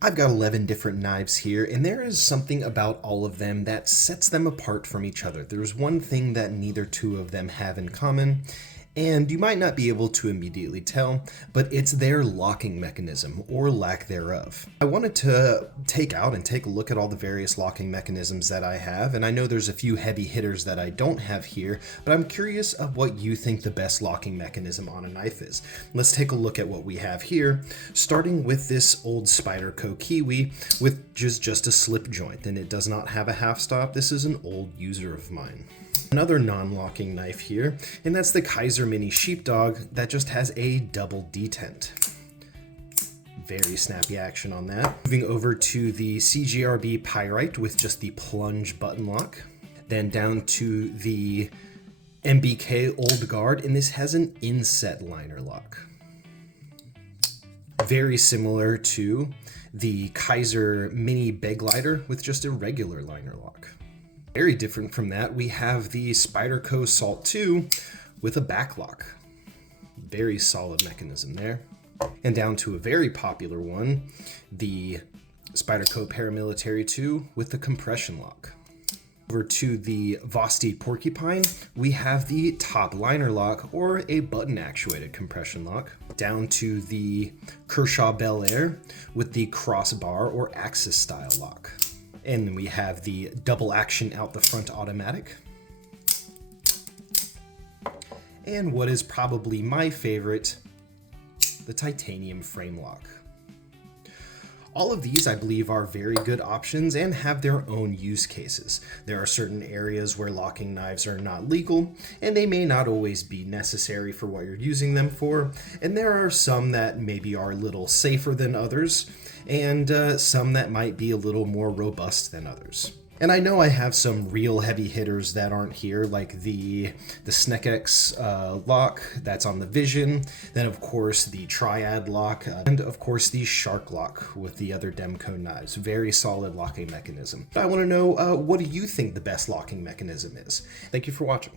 I've got 11 different knives here, and there is something about all of them that sets them apart from each other. There's one thing that neither two of them have in common, and you might not be able to immediately tell, but it's their locking mechanism, or lack thereof. I wanted to take out and take a look at all the various locking mechanisms that I have, and I know there's a few heavy hitters that I don't have here, but I'm curious of what you think the best locking mechanism on a knife is. Let's take a look at what we have here, starting with this old Spyderco Kiwi with just a slip joint, and it does not have a half stop. This is an old user of mine. Another non-locking knife here, and that's the Kaiser Mini Sheepdog that just has a double detent. Very snappy action on that. Moving over to the CGRB Pyrite with just the plunge button lock. Then down to the MBK Old Guard, and this has an inset liner lock. Very similar to the Kaiser Mini Beglider with just a regular liner lock. Very different from that, we have the Spyderco Salt 2 with a backlock. Very solid mechanism there. And down to a very popular one, the Spyderco Paramilitary 2 with the compression lock. Over to the vosteed Porcupine, we have the top liner lock or a button actuated compression lock. Down to the Kershaw Bel Air with the crossbar or axis style lock. And then we have the double action out the front automatic. And what is probably my favorite, the titanium frame lock. All of these, I believe, are very good options and have their own use cases. There are certain areas where locking knives are not legal, and they may not always be necessary for what you're using them for, and there are some that maybe are a little safer than others, and some that might be a little more robust than others. And I know I have some real heavy hitters that aren't here, like the SNECX lock that's on the Vision, then of course the Triad lock, and of course the Shark lock with the other Demco knives. Very solid locking mechanism. I want to know, what do you think the best locking mechanism is? Thank you for watching.